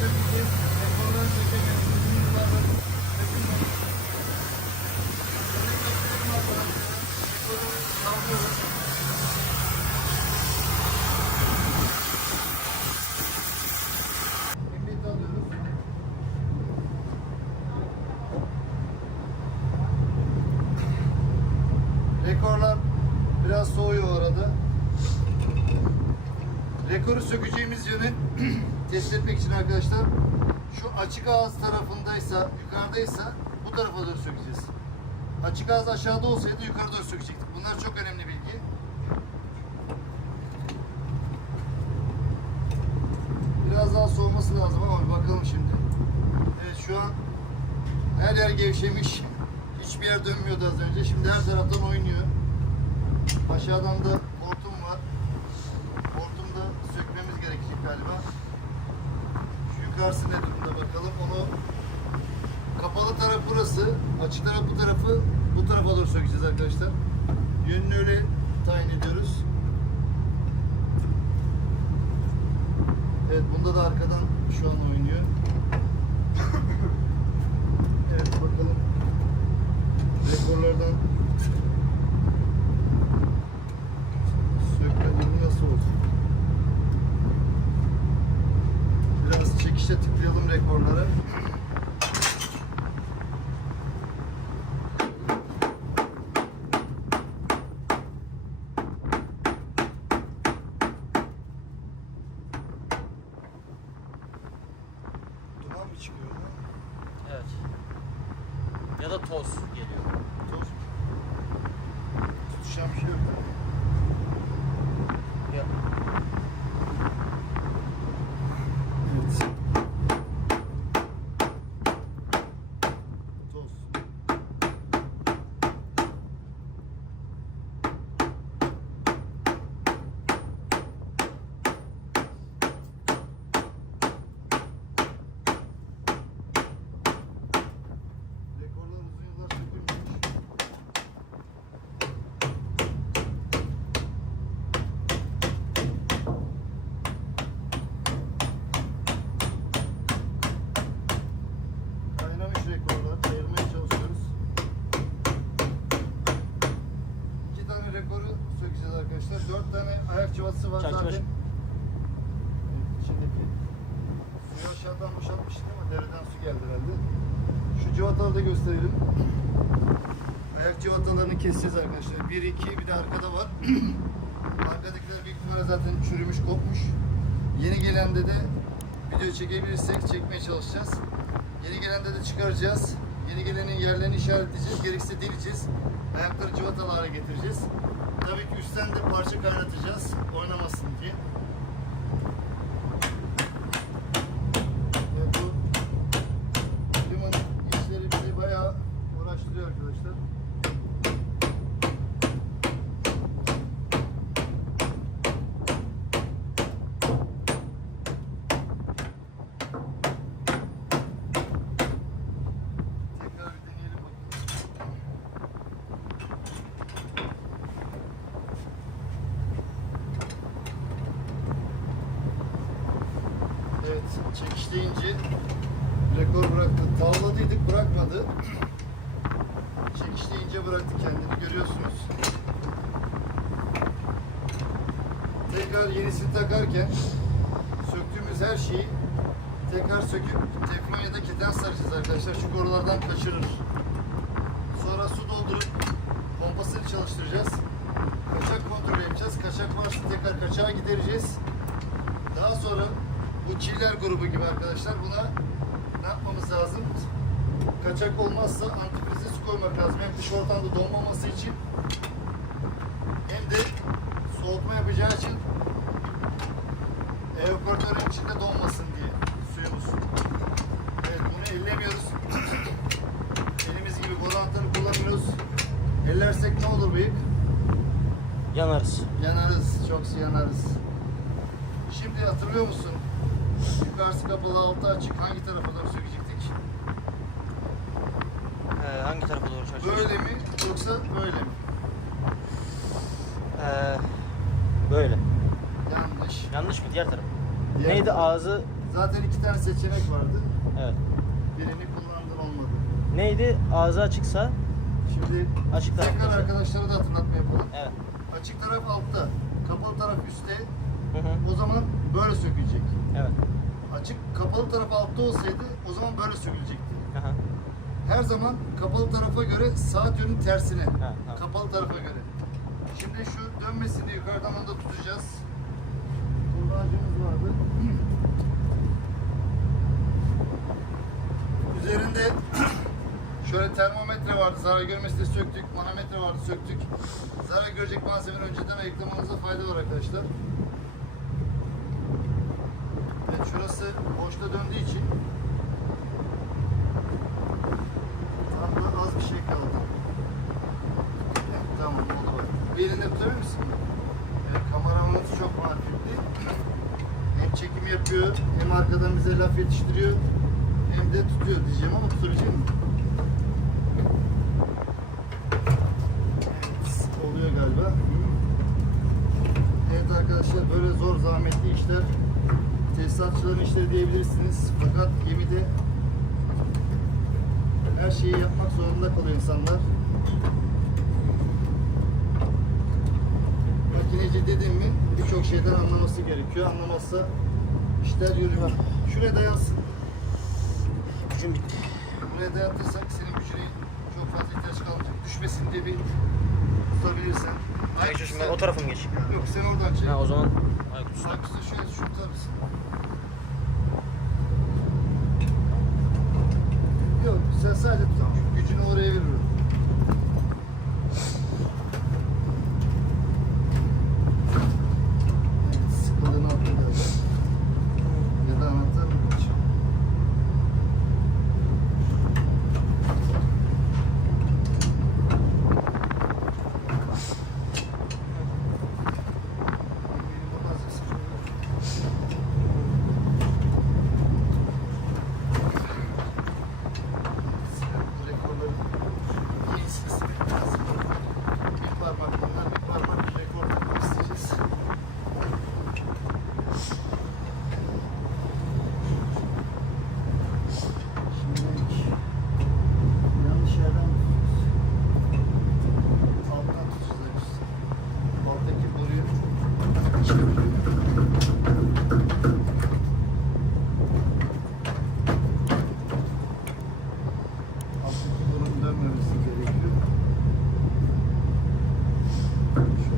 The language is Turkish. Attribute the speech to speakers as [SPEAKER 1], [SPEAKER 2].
[SPEAKER 1] sökeceğiz. Rekorları sökeceğiz. Uzun Rekoru sökeceğimiz yönü test etmek için arkadaşlar şu açık ağız tarafındaysa, yukarıdaysa bu tarafa doğru sökeceğiz. Açık ağız aşağıda olsaydı yukarı doğru sökecektik. Bunlar çok önemli bilgi. Biraz daha soğuması lazım ama bakalım şimdi. Evet şu an her yer gevşemiş. Hiçbir yer dönmüyordu az önce. Şimdi her taraftan oynuyor. Aşağıdan da galiba. Şu yukarısı ne durumda bakalım. Onu kapalı taraf burası. Açık taraf bu tarafı bu tarafa doğru sökeceğiz arkadaşlar. Yönünü öyle tayin ediyoruz. Evet bunda da arkadan şu an oynuyor. evet bakalım. Rekorlardan sökmeleri nasıl olacak? Çekişe tıklayalım rekorlara. Duman mı çıkıyor lan?
[SPEAKER 2] Evet. Ya da toz geliyor.
[SPEAKER 1] Toz. Tutuşan bir şey yok.
[SPEAKER 2] Ya.
[SPEAKER 1] Evet. Toz. Rekorlar uzun yıllar sökülmemiş. Kaynamış rekorlar. Ayırmaya çalışıyoruz. İki tane rekoru sökeceğiz arkadaşlar. Dört tane cıvası var
[SPEAKER 2] Çarşı
[SPEAKER 1] zaten. suyu aşağıdan boşaltmıştık ama dereden su geldi herhalde. Şu cıvataları da gösterelim. Ayak cıvatalarını keseceğiz arkadaşlar. Bir, iki, bir de arkada var. Arkadakiler büyük ihtimalle zaten çürümüş, kopmuş. Yeni gelende de video çekebilirsek çekmeye çalışacağız. Yeni gelende de çıkaracağız. Yeni gelenin yerlerini işaretleyeceğiz. Gerekirse deleceğiz. Ayakları cıvatalı getireceğiz. Tabii ki üstten de parça kaynatacağız. Oynamasın diye. Ve bu limanın işleri bizi bayağı uğraştırıyor arkadaşlar. Tekrar bir deneyelim bakalım. Evet, çekiş deyince rekor bıraktı. Tavladıydık bırakmadı. Çekiş deyince bıraktı kendini görüyorsunuz. Tekrar yenisini takarken söktüğümüz her şeyi tekrar söküp teflon da keten saracağız arkadaşlar. Şu korulardan kaçırır. Sonra su doldurup pompasını çalıştıracağız. Kaçak kontrol yapacağız. Kaçak varsa tekrar kaçağa gidereceğiz. Daha sonra bu çiller grubu gibi arkadaşlar buna ne yapmamız lazım? Kaçak olmazsa antifrize su koymak lazım. Hem dış ortamda donmaması için hem de soğutma yapacağı için evaporatörün içinde donmasın diye suyumuz. Evet bunu ellemiyoruz. Elimiz gibi boru anahtarı kullanmıyoruz. Ellersek ne olur bıyık?
[SPEAKER 2] Yanarız.
[SPEAKER 1] Yanarız, çok yanarız. Şimdi hatırlıyor musun? Yukarısı kapalı, altı açık. Hangi tarafa doğru sökecektik?
[SPEAKER 2] Ee, hangi tarafa doğru çalışıyoruz?
[SPEAKER 1] Böyle mi yoksa böyle mi?
[SPEAKER 2] Ee, böyle.
[SPEAKER 1] Yanlış.
[SPEAKER 2] Yanlış mı? Diğer taraf.
[SPEAKER 1] Diğer-
[SPEAKER 2] Neydi ağzı?
[SPEAKER 1] Zaten iki tane seçenek vardı.
[SPEAKER 2] Evet.
[SPEAKER 1] Birini kullandın olmadı.
[SPEAKER 2] Neydi? Ağzı açıksa
[SPEAKER 1] Şimdi
[SPEAKER 2] Açık taraf
[SPEAKER 1] tekrar arkadaşlara da hatırlatma yapalım.
[SPEAKER 2] evet.
[SPEAKER 1] Açık taraf altta, kapalı taraf üstte.
[SPEAKER 2] Hı hı.
[SPEAKER 1] O zaman böyle sökülecek.
[SPEAKER 2] Evet.
[SPEAKER 1] Açık kapalı taraf altta olsaydı o zaman böyle sökülecekti.
[SPEAKER 2] Hı hı.
[SPEAKER 1] Her zaman kapalı tarafa göre saat yönün tersine.
[SPEAKER 2] Ha, ha.
[SPEAKER 1] Kapalı tarafa göre. Şimdi şu dönmesini yukarıdan onu da tutacağız. Burada acımız vardı. Üzerinde şöyle termometre vardı. Zarar görmesi de söktük. Manometre vardı söktük. Zarar görecek malzemeyi önceden ayıklamanızda fayda var arkadaşlar. Evet şurası boşta döndüğü için da az bir şey kaldı. Evet, tamam oldu bak. Bir elinde tutabilir misin? Evet, kameramanımız çok marifetli. Hem çekim yapıyor, hem arkadan bize laf yetiştiriyor, hem de tutuyor diyeceğim ama tutabilecek mi? Evet, oluyor galiba. Evet arkadaşlar böyle zor zahmetli işler tesisatçıların işleri diyebilirsiniz. Fakat gemide her şeyi yapmak zorunda kalıyor insanlar. Makineci dedim mi birçok şeyden anlaması gerekiyor. Anlamazsa işler yürümüyor. Şuraya dayansın.
[SPEAKER 2] Gücüm bitti.
[SPEAKER 1] Buraya dayatırsak senin gücüne çok fazla ihtiyaç kalmayacak. Düşmesin diye bir tutabilirsen.
[SPEAKER 2] Ben o tarafa mı geçeyim?
[SPEAKER 1] Yok sen oradan çek.
[SPEAKER 2] Ha o zaman ayak üstüne.
[SPEAKER 1] Sağ üstte şöyle şu tutar mısın? Yok Sure.